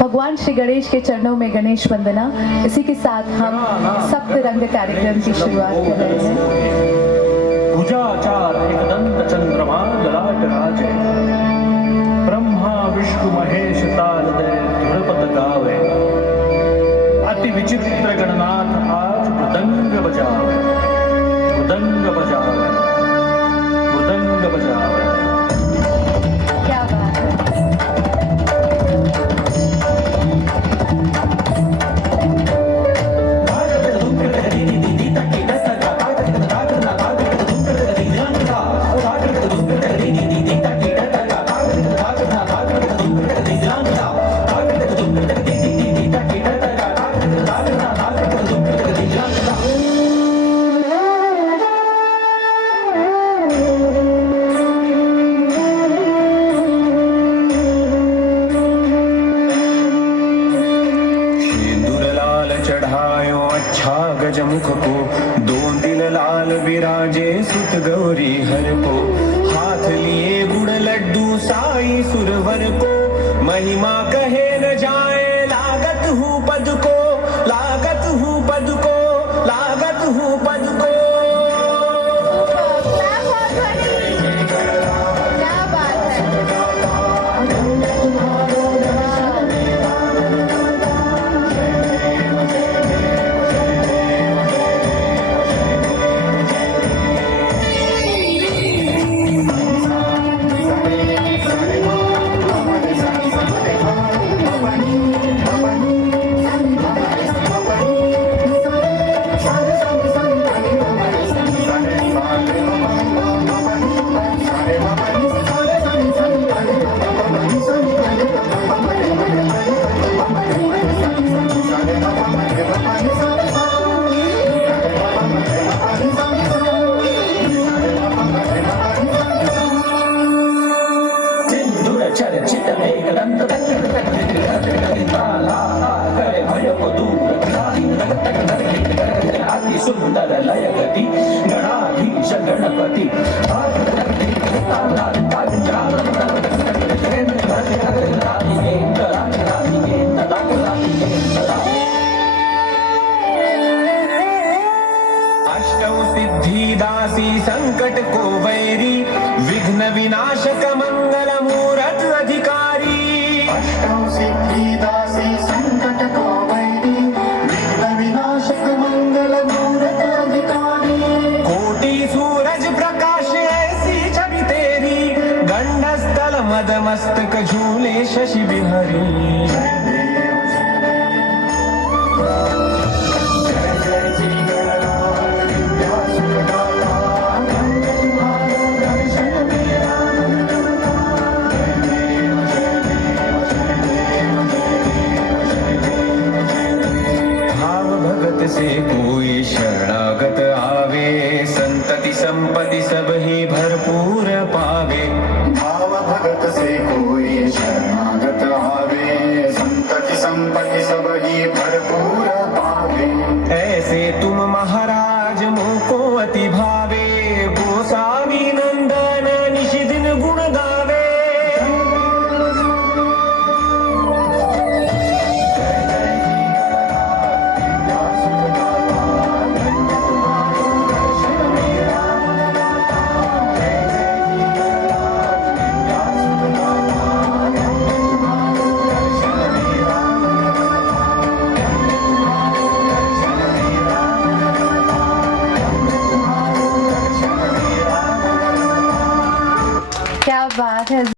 भगवान श्री गणेश के चरणों में गणेश वंदना। इसी के साथ हम सप्त रंग कार्यक्रम की शुरुआत कर रहे हैं। भुजाचार एकदंत चंद्रमा ललाट राजे, ब्रह्मा विष्णु महेश तालदय ध्रुपद गावे, अति विचित्र गणनाथ आज मृदंग बजावे, मृदंग बजावे, मृदंग बजावे। क्या बात है। गजमुख को दो दिल लाल विराजे सुत गौरी हर को, हाथ लिए गुड़ लड्डू साई सुरवर को, महिमा कहे न जाए लागत हूँ पद को, लागत हूँ पद को, लागत हूँ पद को। सुंदर लय गति गणाधीश गणपति, अष्टौ सिद्धि दासी संकट को वैरी, विघ्न विनाशक मंगल मूरत अधिकारी। अष्टौ सिद्धि दासी संकट को वैरी, विघ्न विनाशक मंगल मूरत अधिकारी। कोटि सूरज प्रकाश ऐसी छवि तेरी, गंडस्थल मद मस्तक झूले शशि बिहारी। से कोई शरणागत आवे, संतति संपत्ति सब ही भरपूर पावे। भाव भगत से कोई शरणागत आवे, संतति संपत्ति सब ही भरपूर पावे। ऐसे तुम महाराज मोको अति भावे, गोसावी नंदन निश दिन गुण गावे। क्या बात है।